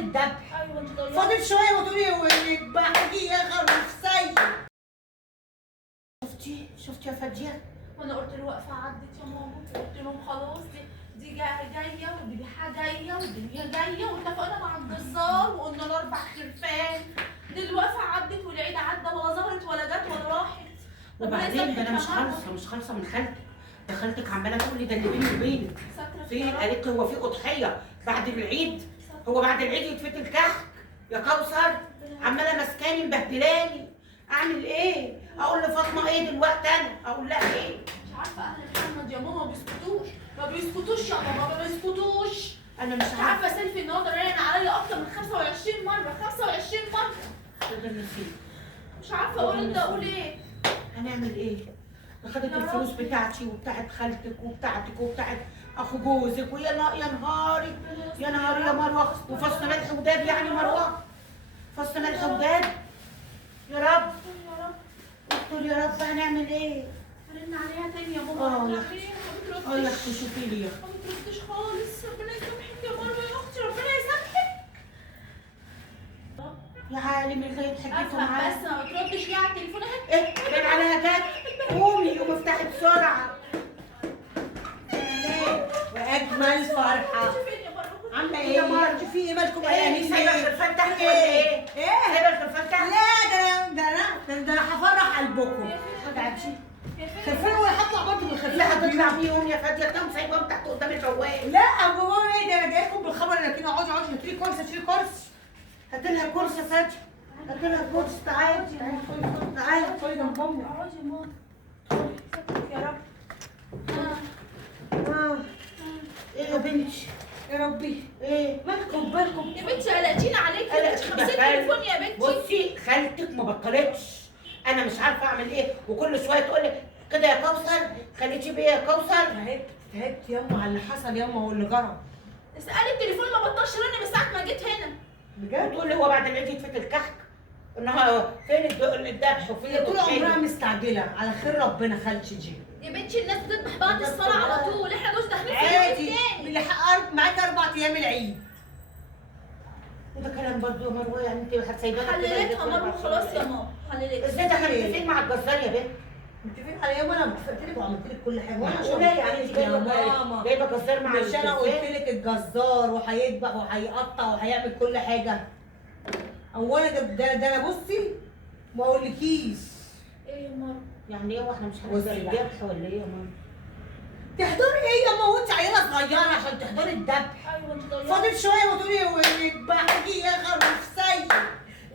الذبح. ايوه انت ضيعتي. فاضل شويه وتقولي بحكي يا خروف سيء. شفتي يا فاديه؟ وانا قلت له واقفه عدت يا ماما، قلت لهم خلاص دي جايه والذبيحه جايه والدنيا جايه، واتفقنا مع الجزار وقلنا له 4 خرفان. دي الوقفه عدت والعيد عدى، ولا ظهرت ولا جت ولا راحت. وبعدين ده انا مش خالصه من خالتك، ده خالتك عماله تقول لي ده اللي بيني وبينك. فين؟ قالت لي هو في اضحيه بعد العيد؟ هو بعد العيد يتفتل كحك يا كوثر؟ عماله ماسكاني مبهدلاني، اعمل ايه؟ اقول لفاطمه ايه دلوقتي؟ انا اقول لها ايه؟ مش عارفه اهل محمد يا ماما ما بيسكتوش يا ماما، ما بيسكتوش. انا مش عارفه سيلفي النهارده راجع عليا اكتر من 25 مره، 25 مره. ده نسيت. مش عارفه اقول ده اقول ايه. هنعمل ايه؟ خدت الفلوس بتاعتي وبتاعت خالتك وبتاعتك وبتاعت اخو جوزك، ويا نهاري يا نهاري يا مروه، وفصل ملح وداب يعني مروه، فصل ملح وداب. يا رب قلت يا رب هنعمل ايه؟ رن عليها تاني يا ماما. يا اختي، يا اختي شوفي لي يا اختي. ما بتردش خالص. ربنا يسامحك يا مروه يا اختي، ربنا يسامحك. يا عالم الغيب حكيته معايا. بس ما بتردش ليه على التليفون اهي؟ ايه بين عليها جت؟ قومي قومي افتحي بسرعه. واجمل فرحه. عامله ايه يا مروه؟ في ايه مالكم؟ ايه سايبه الخرفان تحت ولا ايه؟ سايبه الخرفان تحت؟ لا ده انا هفرح قلبكم. هتعبشي؟ خرفان هو هيطلع برضه من الخرفان؟ لا هتطلع بيهم يا فاديه، كام سايبهم تحت قدام البواب. لا بابا ايه ده؟ انا جايلكم بالخبر، لكن اقعدي هاتي لي كرسي، هاتي لي كرسي. هات لها كرسي يا فاديه، هات لها كرسي. تعالي تعالي ادخلي جنب امك. اقعدي يا ماما. سكتك يا رب. ايه يا بنتي؟ يا ربي ايه؟ مالكم بالكم؟ يا بنتي قلقتينا عليكي، يا بنتي 50 تليفون يا بنتي. بصي خالتك ما بطلتش، انا مش عارفه اعمل ايه، وكل شويه تقول لي كده يا كوثر، خليتي بيا يا كوثر. تعبت ياما على اللي حصل ياما واللي جرى. اسالي التليفون ما بطلش رن من ساعه ما جيت هنا. بجد؟ وتقول لي هو بعد العيد يتفتل الكحك، انها فين الذبح وفين هي طول الضحية؟ عمرها مستعجله على خير ربنا خالتي دي. يا بنتي الناس بتذبح بعد الصلاه على طول، احنا مش داخلين في اليوم عادي التاني. اللي حق معاكي 4 ايام العيد. وده كلام برضه يا مروه، يعني انت هتسيبها حللتها مره خلاص يا ماما، حللتها. ازاي ده احنا متفقين مع الجزار يا بنت؟ متفقين على يوم انا اتفقت لك وعملت لك كل حاجه. وانا معقولة يعني انت يا ماما جايبه جزار مع مش انا قلت الجزار؟ لك الجزار وهيذبح وهيقطع وهيعمل كل حاجه؟ اولا ده انا بصي ما اقولكيش. ايه يا ماما؟ يعني ايه واحنا مش هنحضر الذبح ولا ايه يا ماما؟ تحضري ايه يا ماما وانت عيله صغيره عشان تحضري الذبح؟ ايوه انت ضيعتي. فاضل شويه وتقولي بحكي يا خروف سيء.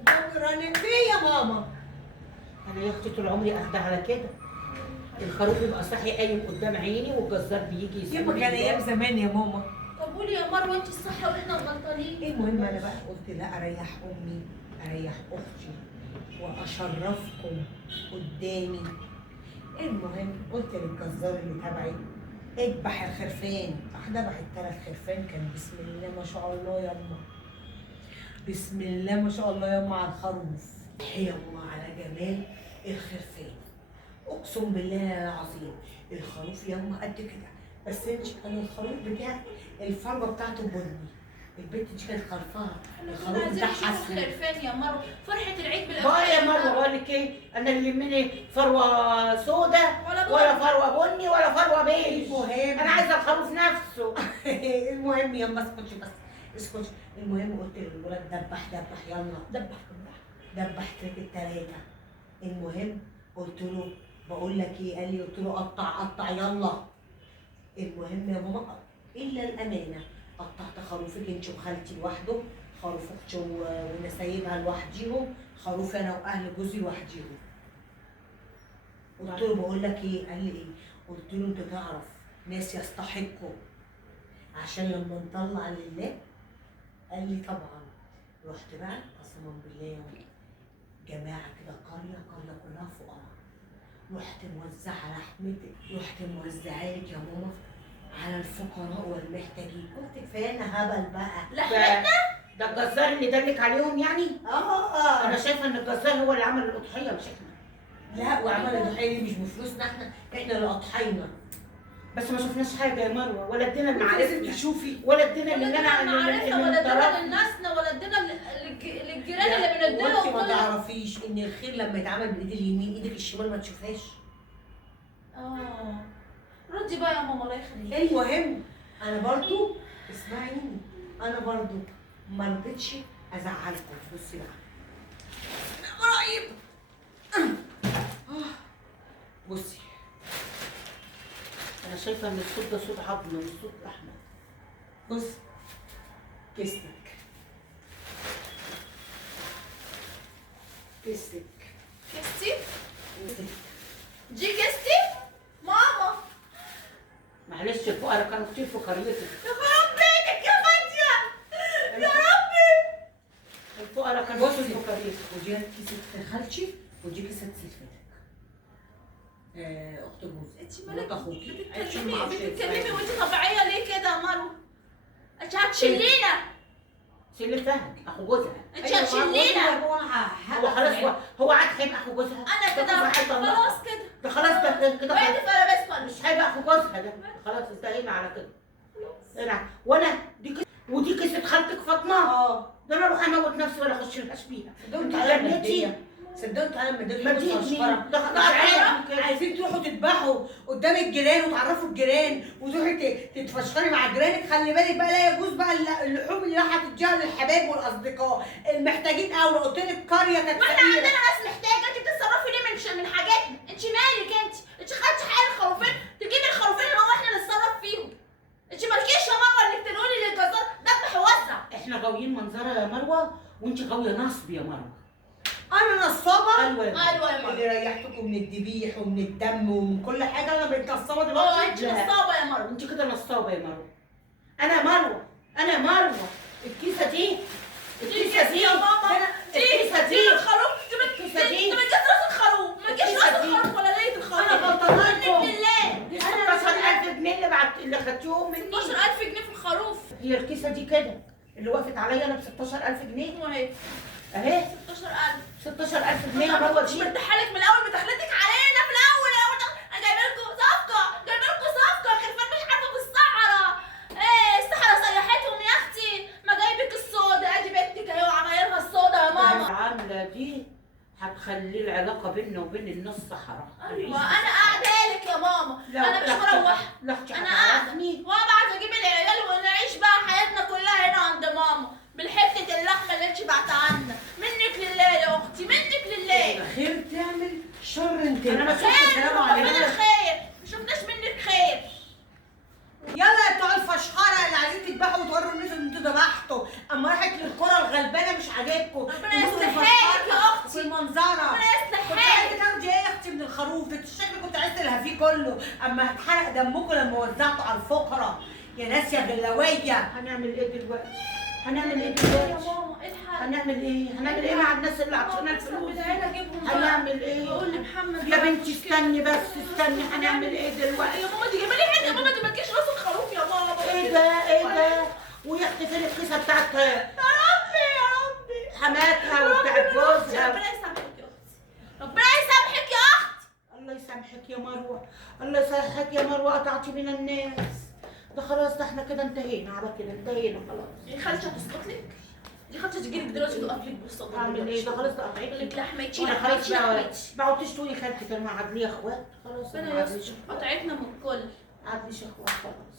بكره في يا ماما. انا يا اختي طول عمري اخده على كده، الخروف يبقى صاحي قايم قدام عيني والجزار بيجي يسوي. يبقى كان ايام زمان يا ماما. طب قولي يا مروه انت الصح واحنا غلطانين. المهم انا بقى قلت لا اريح امي، اريح اختي، واشرفكم قدامي. المهم قلت للجزار اللي تبعي اذبح الخرفان. راح ذبح ال3 خرفان. كان بسم الله ما شاء الله يما، بسم الله ما شاء الله يما على الخروف. يما على جمال الخرفان، اقسم بالله العظيم. الخروف يما قد كده، بس انت كان الخروف بتاعك الفرمه بتاعته بني، البنت دي كانت خرفانه، الخروف بتاعها اسود. خرفان يا مروه، فرحه العيد بقى بالاولاد. يا مروه بقول لك ايه، انا اللي يهمني فروه سودا ولا فروه بني ولا فروه بيج. المهم انا عايزه الخروف نفسه. المهم يما اسكتي بس اسكتي. المهم قلت للولاد دبح يلا دبح ال3. المهم قلت له بقول لك ايه، قال لي قلت له قطع يلا. المهم يا ماما الا الامانه قطعت خروفك انت وخالتي لوحده، خروف اختي وانا سايبها لوحديهم، خروف انا واهل جوزي لوحديهم. قلت له بقول لك ايه، قال لي ايه، قلت له انت تعرف ناس يستحقوا عشان لما نطلع لله. قال لي طبعا. رحت بقى قسما بالله جماعه كده قريه كلها فقراء، رحت موزعه لحمتك، رحت موزعه لك يا ماما على الفقراء والمحتاجين. قلت كفايه انا هبل بقى. لحمتنا ده الجزار اللي دلك عليهم يعني؟ اه انا شايفه ان الجزار هو اللي عمل الاضحيه مش احنا. لا وعمل الضحيه دي مش بفلوسنا احنا اللي اضحينا. بس ما شفناش حاجه يا مروه، ولا ادينا المعارف، لازم ولا ادينا ولا ادينا المعرفه ولا ادينا اللي الناس، ولا انضربنا. احنا اللي بنديله وانت ما وكل. تعرفيش ان الخير لما يتعمل بالايد اليمين ايدك الشمال ما تشوفهاش. ردي بقى يا ماما الله يخليك. المهم انا برضو اسمعيني، انا برضو ما رضيتش ازعلكم. بصي بقى قريب. بصي انا شايفه ان الصوت ده صوت عظم مش صوت لحمه. بص كيستك كيستك كستي؟ كيستك. دي كستي؟ ماما معلش الفقراء كانوا كتير في قريتك. يخرب بيتك يا فادية يا ربي. الفقراء كانوا كتير بصي في قريتك. ودي كيسة خالتي ودي كيسة سلفتك. اخت جوزي انت مرات مالك اخوكي عشان ما بتتكلمي اعرفش وانت طبيعية ليه كده يا مارو؟ انت هتشلينا. سلفتها اخو جوزها. انت هتشلينا. هو خلاص هو عاد هيبقى اخو جوزها. انا كده خلاص كده. ده خلاص ده كده وقعت خلاص. في انا بس مش هيبقى اخو جوزها ده خلاص انتهينا على كده. وانا ودي كيسة خالتك فاطمه. ده انا اروح اموت نفسي ولا اخش الهش بيها. صدقت على المادية، صدقت على المادية. عايزين تروحوا تذبحوا قدام الجيران وتعرفوا الجيران وتروحي تتفشخري مع جيرانك. خلي بالك بقى لا يجوز بقى اللحوم اللي راح تديها للحبايب والاصدقاء المحتاجين قوي. قلت لك قريه كانت واحنا فقيرة. عندنا ناس محتاجه. انت بتتصرفي ليه من حاجاتنا؟ انت مالك انت خدتي حال الخروفين تجيبي الخروفين اللي هو احنا نتصرف فيهم. انت مالكيش يا ماما انك تقولي للجزار دبح ووزع. احنا غاويين منظره يا مروه وانت غاويه نصب يا مروه. انا نصابه. ايوه يا مروه. ايوه يا ماما. اللي ريحتكم من الذبيح ومن الدم ومن كل حاجه انا بقيت نصابه اه دلوقتي. انت نصابه يا ماما. انت كده نصابه يا مروه. انا مروه الكيسه دي يا ماما. الكيسه دي الخروف. الكيسة دي. ما تجيش راس الخروف. ما تجيش راس الكيسة دي. الخروف ولا ليله الخروف. انا غلطانه منك لله. دي 16000 جنيه اللي خدتيهم مني. 16000 جنيه في الخروف. هي الكيسه دي كده اللي وقفت عليا انا ب 16000 جنيه واهي اهي. 16000. 16000 جنيه يا انا مروه كنتش دي. مرتاحه لك من اول بدخلتك علينا في الاول. انا جايبه لكم صفقه خرفان مش عارفه في الصحراء. ايه الصحراء سيحتهم يا اختي. ما جايبك الصودا. ادي بنتك اهي وعمايلها الصودا يا ماما. العامله دي هتخلي العلاقه بيننا وبين الناس صحراء. ايوه انا قاعده لك يا ماما. انا مش مروحه. لا اختي انا قاعده هتعرفني. وابعت اجيب العيال ونعيش بقى حياتنا كلها هنا عند ماما بالحته اللحمه اللي انت بعتها عنا. منك لله يا اختي منك لله. خير تعمل شر انت. انا ما شفتش خير الكلام ربنا عليك. الخير. ما شفناش منك خير. يلا يا بتوع الفشخره اللي عايزين تذبحوا وتوروا الناس ان انتوا ذبحتوا. اما راحت للكره الغلبانه مش عاجبكم. ربنا يصلح حالك يا اختي. في المنظره. ربنا يصلح كنت حالك. عايزه تاخدي ايه يا اختي من الخروف ده؟ الشكل كنت عايزه تلهفيه كله. اما هتحرق دمكم لما وزعتوا على الفقراء يا ناس يا غلاويه. هنعمل ايه دلوقتي؟ هنعمل ايه يا دلوقتي؟ ماما الحق. هنعمل ايه مع الناس اللي عطشانه الفلوس؟ بدعينا اجيبهم بقى. هنعمل ايه؟ بقول لمحمد يا بقى بنتي مش كده. استني بس استني هنعمل ايه دلوقتي؟ يا ماما دي جايبه لي حته. يا ماما دي ما تجيش راس الخروف يا ماما. ايه ده؟ ويا اختي فين الكيسه بتاعت يا ربي حماتها وبتاعت جوزها؟ ربنا يسامحك يا اختي. ربنا يسامحك يا اختي. الله يسامحك يا مروه. الله يسامحك يا مروه قطعتي من الناس. ده خلاص ده احنا كده انتهينا على كده انتهينا خلاص. دي خالتي هتسقط لك. دي خالتي تجي لك دلوقتي تقف لك بالصدر. اعمل ايه؟ ده خلاص ده تقول قطعتي. لك لحمتي انا خلاص بقى لحمتي. ما عدتش تقولي خالتي كانوا عادليه اخوات. خلاص ربنا ما عادليش يستر. قطعتنا من الكل. عادليش اخوات خلاص.